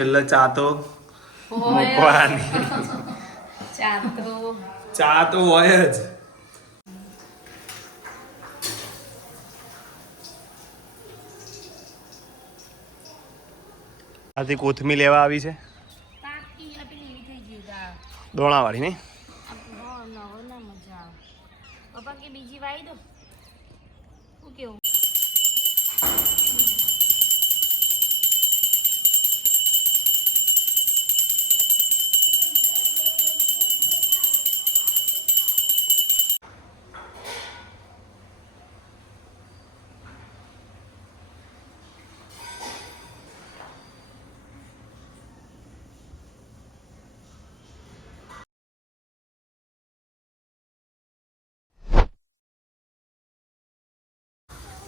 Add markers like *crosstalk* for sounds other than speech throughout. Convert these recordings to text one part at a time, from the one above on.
પેલા ચા તો મૂકવાની. ચા તો. હોય જ. આથી કોથમી લેવા આવી છે? દોણાવાળી નહીં હા નવો ના મજા આવે પપ્પા કે બીજી વાઈ દો શું કેવું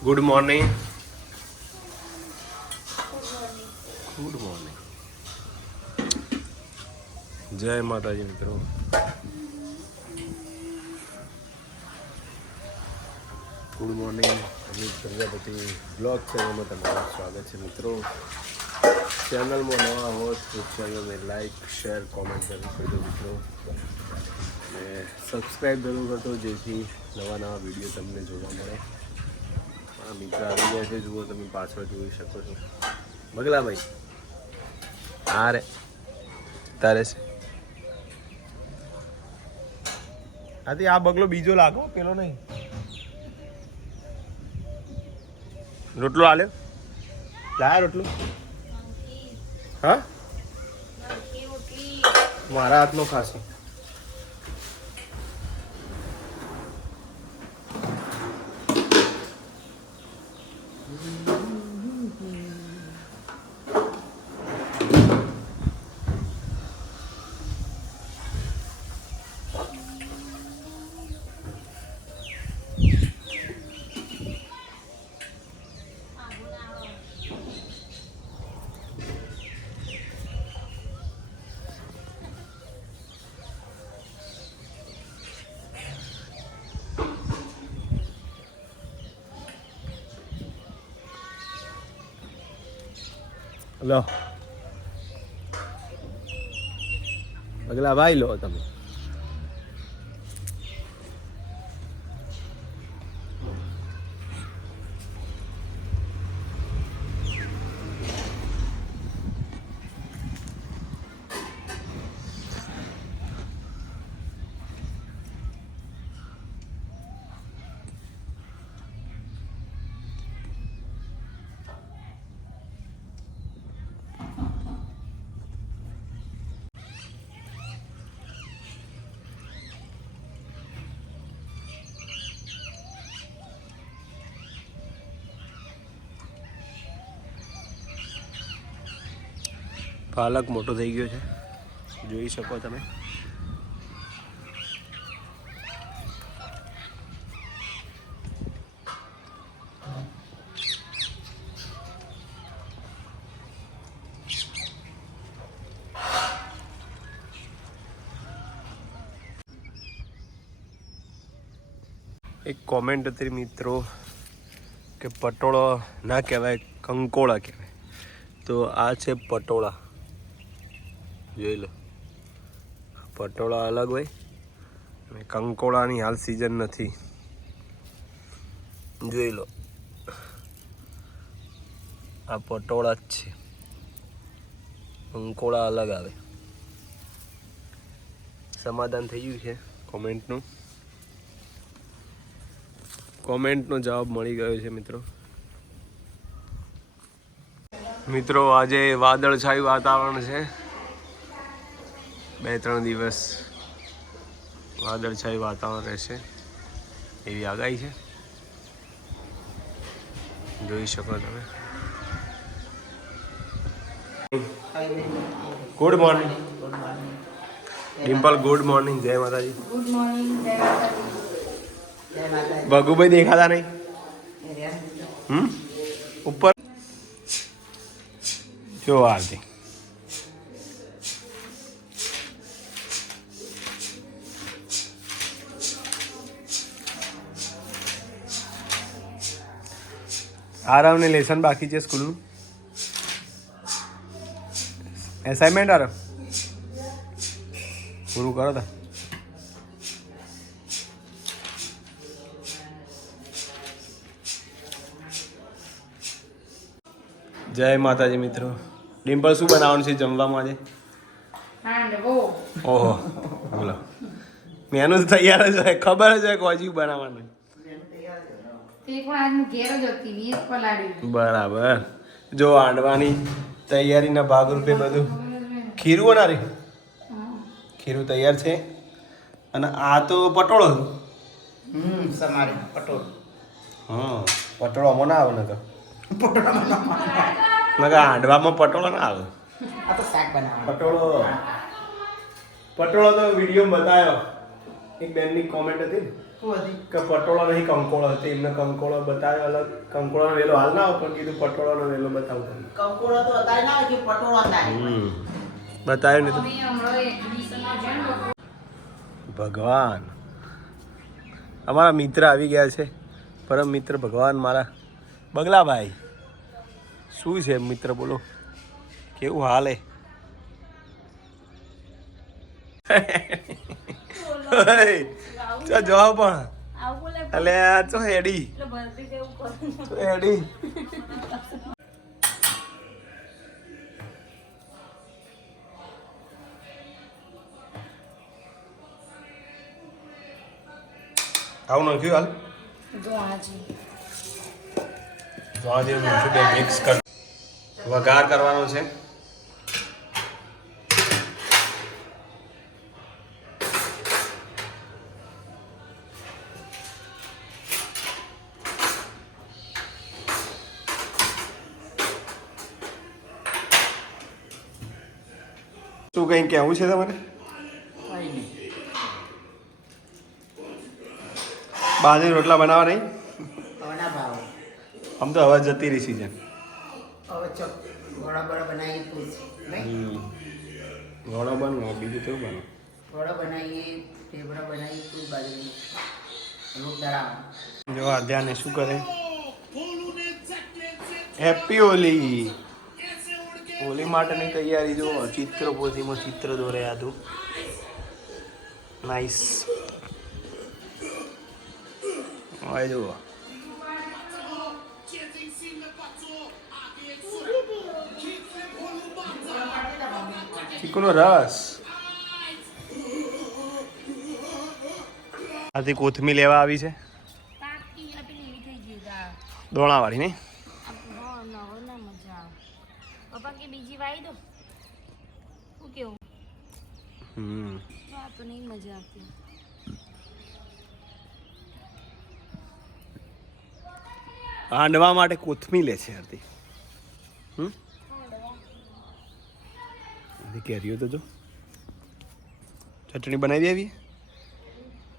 ગુડ મોર્નિંગ ગુડ મોર્નિંગ જય માતાજી મિત્રો. Good morning Amit Prajapati vlog ચેનલમાં તમારું સ્વાગત છે, મિત્રો. ચેનલમાં નવા હો તો ચેનલને લાઈક શેર કોમેન્ટ કરી મિત્રો. અને સબસ્ક્રાઈબ જરૂર કરતો જેથી નવા નવા વીડિયો તમને જોવા મળે. મિત્ર આવી ગયા છે જુઓ તમે પાછળ જોઈ શકો છો. બગલાભાઈ. હા રે. તારે છે? આથી આ બગલો બીજો લાગો પેલો નહીં. રોટલો આલ્યો લાયા રોટલું? હા? મારા હાથનો ખાસી લો. અગલા ભાઈ લો તમે. પાલક મોટો થઈ ગયો છે. જોઈ શકો તમે. એક કોમેન્ટ હતી મિત્રો કે પટોળો ના કહેવાય, કંકોળા કહેવાય. તો આ છે પટોળા. જોઈ લો. પટોળા અલગ હોય. અને કંકોળાની હાલ સિઝન નથી. જોઈ લો. આ પટોળા જ છે. કંકોળા અલગ આવે. સમાધાન થઈ ગયું છે કોમેન્ટનું. કોમેન્ટનો જવાબ મળી ગયો છે, મિત્રો. મિત્રો, આજે વાદળછાયું વાતાવરણ છે. બે ત્રણ દિવસ વાદળછાયું વાતાવરણ રહેશે એવી આગાહી છે. જોઈ શકો તમે. Good morning Dimple good morning જય માતાજી. ગુડ મોર્નિંગ જય માતાજી. ભગુભાઈ દેખાતા નહીં? હમ? ઉપર. જો આરતી આરામને લેસન બાકી છે સ્કૂલનું. એસાઇનમેન્ટ આરવ પૂરું કરો તા. જય માતાજી મિત્રો. ડિમ્પલ શું બનાવવાનું છે જમવામાં આજે? ઓહો બોલો. મેનુ તૈયાર જ હોય ખબર જ હોય કોજી બનાવવાનું તે પણ આજ હું ઘેર જ હતી મેં જ પલાળ્યું બરાબર. જો આંડવાની તૈયારીના ભાગરૂપે બધું ખીરું બનાવી ખીરું તૈયાર છે? અને આ તો પટોળો હમ સમારી પટોળ. હા પટોળો આમાં ના આવે નકર. નકર હાંડવામાં પટોળો ના આવે. આ તો શાક બનાવવાનું. પટોળો. પટોળો તો વીડિયો બતાવ્યો એક બેનની કોમેન્ટ હતી હતી કે પટોળો નહીં કંકોળો હતી. એમને કંકોળો બતાવ્યો અલગ કંકોળોનો વેલો હાલ ના આવે પણ કીધું પટોળાનો વેલો બતાવતો કંકોડો તો અત્યારે ના હોય કે પટોળો બતાવ્યો નહીં તો? ભગવાન. અમારા મિત્ર આવી ગયા છે. પરમ મિત્ર ભગવાન મારા. બગલાભાઈ શું છે મિત્ર બોલો? કેવું હાલે? ચો જો પણ. અલે ચો હેડી. ચો હેડી. આવું નાખ્યું હાલ? જો આજે. તો આજે મિક્સ કર વઘાર કરવાનો છે. શું કંઈ કહેવું છે તમારે? બાજરી રોટલા બનાવવા નહીં આમ તો હવે જતી રહી સીઝન નહીં? બનવો બીજું કેવું બનો? વડા બનાવીએ ઢેબરા બનાવીએ બાજરી. જો આધ્યાને શું કરે? હેપી હોલી હોલી માટેની તૈયારી જો ચિત્ર પોથીમાં ચિત્ર દોર્યા હતું. નાઈસ હવે જુઓ. ચીકુનો રસ. આથી કોથમી લેવા આવી છે. દોણાવાળી નહીં હા નવો ના મજા આવે પપ્પા કે બીજી વાઈ દો શું કેવું હમ. તો નહીં મજા આવતી. હાંડવા માટે કોથમી લે છે આરતી. હમ? કેરીઓ તો જો. ચટણી બનાવી દેવી?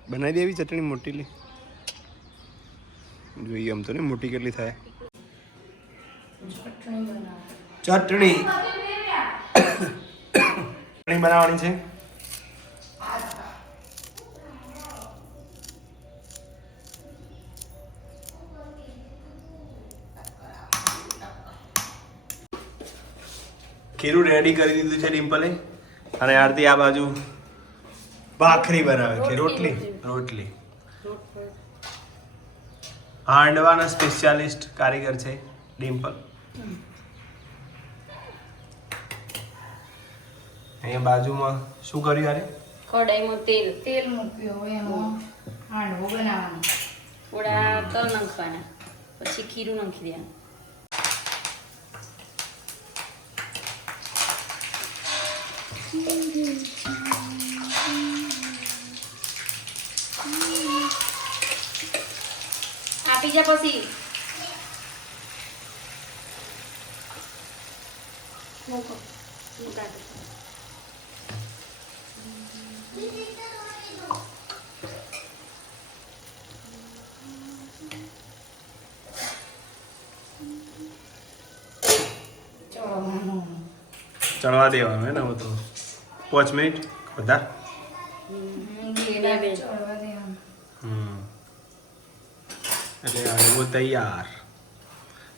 બનાવી દેવી ચટણી મોટી લે? જોઈએ આમ તો ને મોટી કેટલી થાય. ચટણી *coughs* ચટણી બનાવવાની છે. ખીરું રેડી કરી દીધું છે ડિમ્પલે. અને આરતી આ બાજુ ભાખરી બનાવે છે રોટલી રોટલી હાંડવાના સ્પેશિયાલિસ્ટ કારીગર છે ડિમ્પલ. અહીંયા બાજુમાં શું કર્યું યાર કડાઈમાં તેલ. તેલ મૂક્યું એમાં હાંડવો બનાવવાનો. થોડા તલ નાખવાના પછી ખીરું નાખી દેવાનું. આપી જા પછી મૂકો મૂકા દે. ચડવાનો ચડવા દેવાનું હે ને હવે તો પાંચ મિનિટ? હમ એટલે હળવો તૈયાર.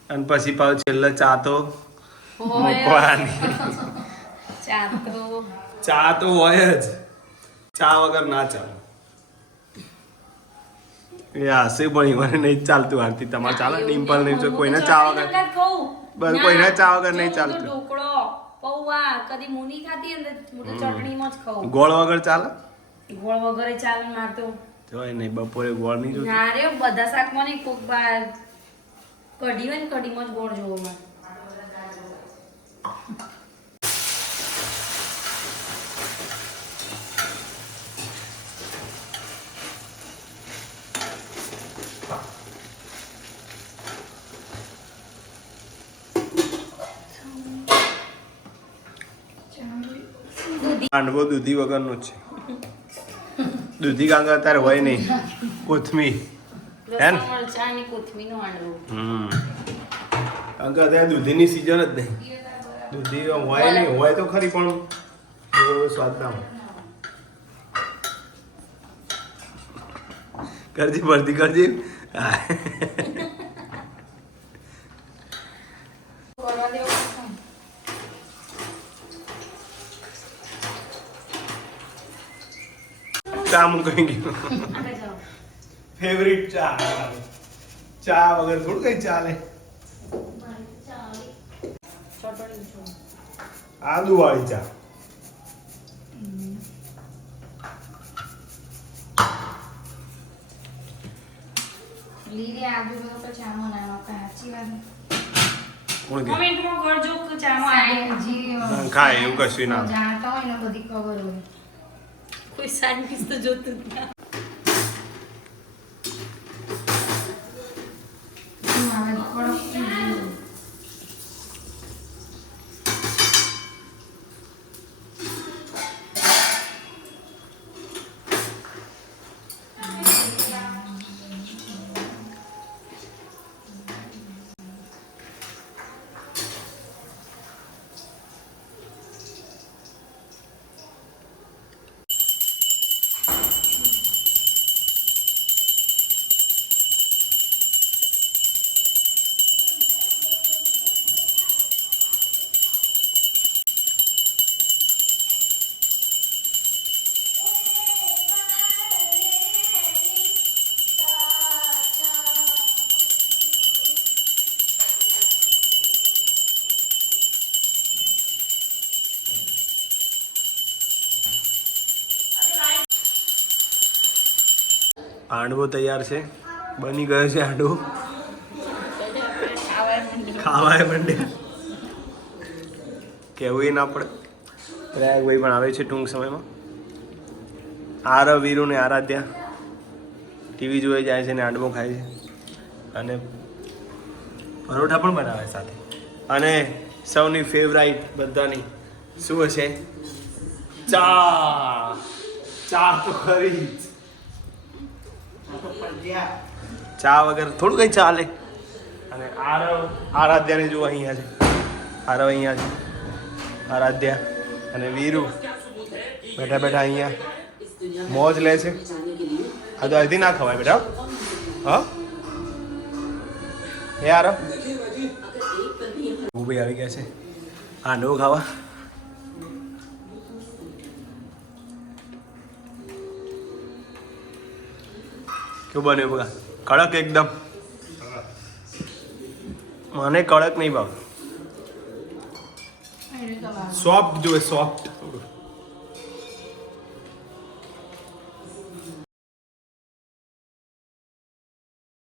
અને પછી પાછો છેલ્લે ચા તો મૂકવાની. ચા તો. હોય જ. ચા વગર ના ચાલે. હશે પણ મને નહીં ચાલતું આરતી. તમારે ચાલે? ડિમ્પલ નહીં કોઈને ચા વગર બસ કોઈને ચા વગર નહીં ચાલતું. પૌવા કદી મુની ખાતી અને હું તો ચટણીમાં જ ખાઉં. ગોળ વગર ચાલે? ગોળ વગર ચાલે માર તો. જોય નહીં બપોરે ગોળ નહીં જોતું? ના રે બધા શાકમાં નહીં કોક બાર કઢી હોય ને કઢીમાં જ ગોળ જોવો મારે. હાંડવો દૂધી વગરનો છે. દૂધી કાંગ અત્યારે હોય નહીં. કોથમીર. હે ને? હમ. કાંગ અત્યારે દૂધીની સિઝન જ નહીં. દૂધી હોય નહીં હોય તો ખરી પણ સ્વાદ ના હોય. કરજી ભરતી કરજી કરવા દેવો ચા મૂકી ગયું ફેવરિટ ચા. ચા વગર થોડું કઈ ચાલે. આદુ વાળી ચા. લીરે આદુ ના સાચી વાત કોણ કે? કોમેન્ટમાં કરજો કે ચાનો આડો સાયન્સ ખાય એવું કશું ના. જાણતા હોય ને બધી ખબર હોય. કોઈ સાયન્ટિસ્ટ તો હાંડવો તૈયાર છે. બની ગયો છે હાંડવો ખાવાય મંડ્યા કેવું ના પડે. પ્રયાગભાઈ પણ આવે છે ટૂંક સમયમાં. આરવ વીરુ ને આરાધ્યા. ટીવી જોઈ જાય છે ને હાંડવો ખાય છે. અને પરોઠા પણ બનાવે સાથે. અને સૌની ફેવરાઇટ બધાની શું હશે? ચા. ચા તો ખરી ચા વગર થોડું કંઈ ચાલે. અને આરવ આરાધ્યાને જો અહીંયા છે. આરવ અહીંયા છે. આરાધ્યા અને વીરુ બેઠા બેઠા અહીંયા. મોજ લે છે. આ તો અહીંથી ના ખવાય બેટા હા. હે? આરવ? હું ભાઈ આવી ગયા છે. હાંડવો ખાવા. કેવું બન્યું બગા કડક એકદમ. મને કડક નહીં ભાવ. સોફ્ટ જોવે સોફ્ટ.